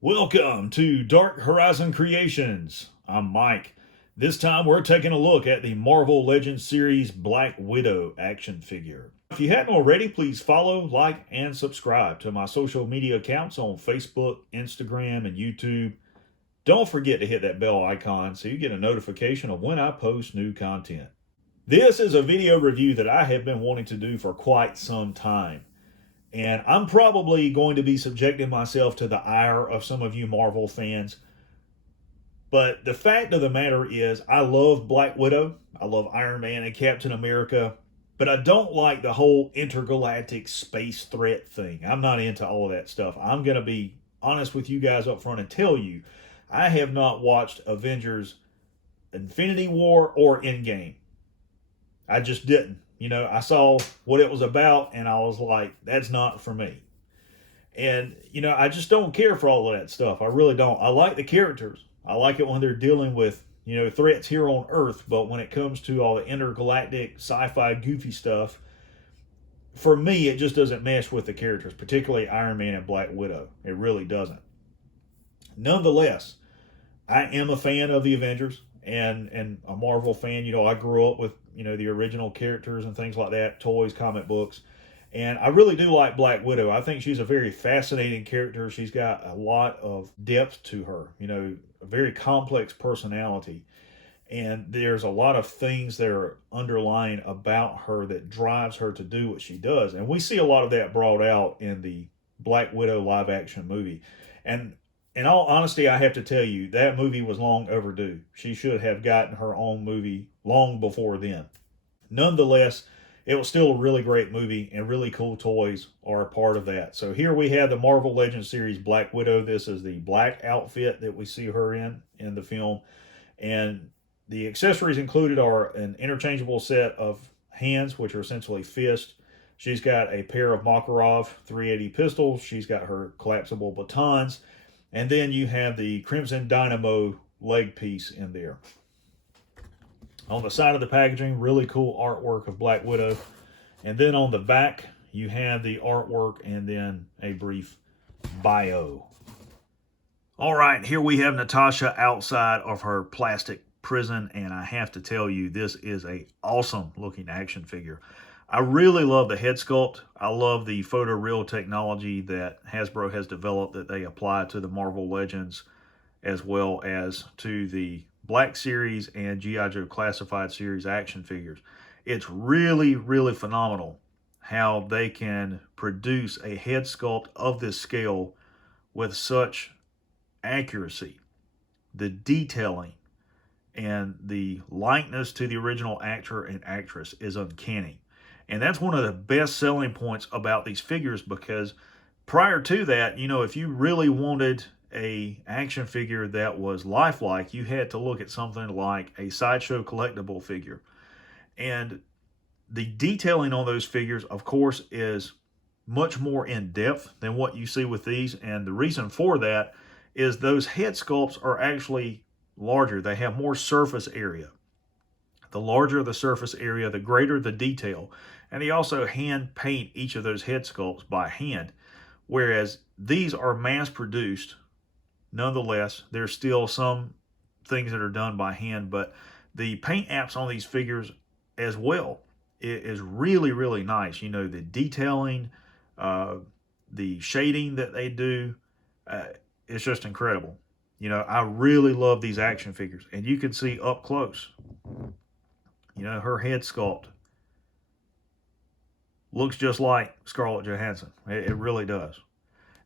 Welcome to Dark Horizon Creations. I'm Mike. This time we're taking a look at the Marvel Legends series Black Widow action figure. If you hadn't already, please follow, like, and subscribe to my social media accounts on Facebook, Instagram, and YouTube. Don't forget to hit that bell icon so you get a notification of when I post new content. This is a video review that I have been wanting to do for quite some time. And I'm probably going to be subjecting myself to the ire of some of you Marvel fans. But the fact of the matter is, I love Black Widow, I love Iron Man and Captain America, but I don't like the whole intergalactic space threat thing. I'm not into all of that stuff. I'm going to be honest with you guys up front and tell you, I have not watched Avengers Infinity War or Endgame. I just didn't. I saw what it was about and I was like, that's not for me. And, I just don't care for all of that stuff. I really don't. I like the characters. I like it when they're dealing with, threats here on Earth. But when it comes to all the intergalactic sci fi goofy stuff, for me, it just doesn't mesh with the characters, particularly Iron Man and Black Widow. It really doesn't. Nonetheless, I am a fan of the Avengers and a Marvel fan. I grew up with, the original characters and things like that, toys, comic books. And I really do like Black Widow. I think she's a very fascinating character. She's got a lot of depth to her, a very complex personality. And there's a lot of things that are underlying about her that drives her to do what she does. And we see a lot of that brought out in the Black Widow live action movie. And in all honesty, I have to tell you, that movie was long overdue. She should have gotten her own movie long before then. Nonetheless, it was still a really great movie, and really cool toys are a part of that. So here we have the Marvel Legends series Black Widow. This is the black outfit that we see her in the film. And the accessories included are an interchangeable set of hands, which are essentially fists. She's got a pair of Makarov 380 pistols. She's got her collapsible batons. And then you have the Crimson Dynamo leg piece in there. On the side of the packaging, really cool artwork of Black Widow. And then on the back, you have the artwork and then a brief bio. All right, here we have Natasha outside of her plastic prison, and I have to tell you, this is a awesome looking action figure. I really love the head sculpt. I love the photoreal technology that Hasbro has developed that they apply to the Marvel Legends as well as to the Black Series and G.I. Joe Classified Series action figures. It's really, really phenomenal how they can produce a head sculpt of this scale with such accuracy. The detailing and the likeness to the original actor and actress is uncanny. And that's one of the best selling points about these figures, because prior to that, if you really wanted a action figure that was lifelike, you had to look at something like a Sideshow collectible figure. And the detailing on those figures, of course, is much more in depth than what you see with these. And the reason for that is those head sculpts are actually larger. They have more surface area. The larger the surface area, the greater the detail. And they also hand paint each of those head sculpts by hand. Whereas these are mass produced. Nonetheless, there's still some things that are done by hand, but the paint apps on these figures as well is really, really nice. The detailing, the shading that they do, it's just incredible. I really love these action figures, and you can see up close, her head sculpt looks just like Scarlett Johansson. It really does.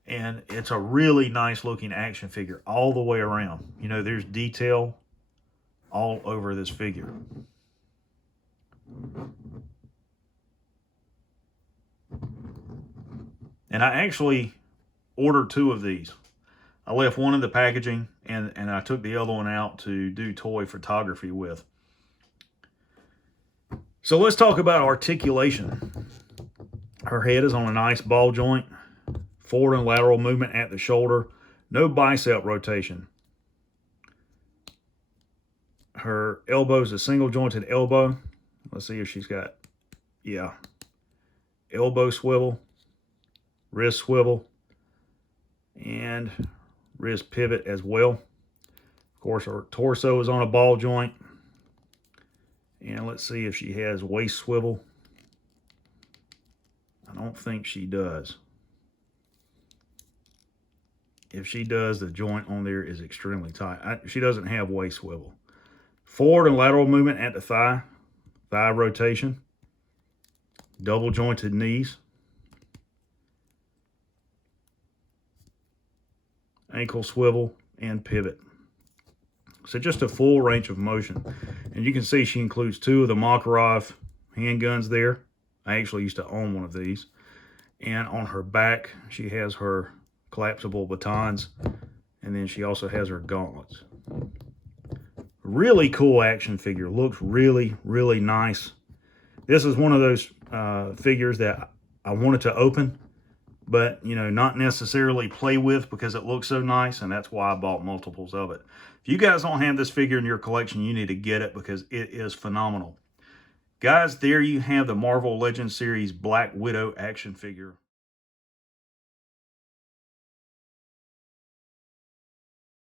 And it's a really nice looking action figure all the way around. There's detail all over this figure. And I actually ordered two of these. I left one in the packaging and I took the other one out to do toy photography with. So let's talk about articulation. Her head is on a nice ball joint. Forward and lateral movement at the shoulder. No bicep rotation. Her elbow is a single jointed elbow. Let's see if she's got, yeah. Elbow swivel. Wrist swivel. And wrist pivot as well. Of course, her torso is on a ball joint. And let's see if she has waist swivel. I don't think she does. If she does, the joint on there is extremely tight. She doesn't have waist swivel. Forward and lateral movement at the thigh. Thigh rotation. Double jointed knees. Ankle swivel and pivot. So just a full range of motion. And you can see she includes 2 of the Makarov handguns there. I actually used to own one of these. And on her back, she has her collapsible batons. And then she also has her gauntlets. Really cool action figure. Looks really, really nice. This is one of those figures that I wanted to open, but, you know, not necessarily play with because it looks so nice, and that's why I bought multiples of it. If you guys don't have this figure in your collection, you need to get it because it is phenomenal. Guys, there you have the Marvel Legends series Black Widow action figure.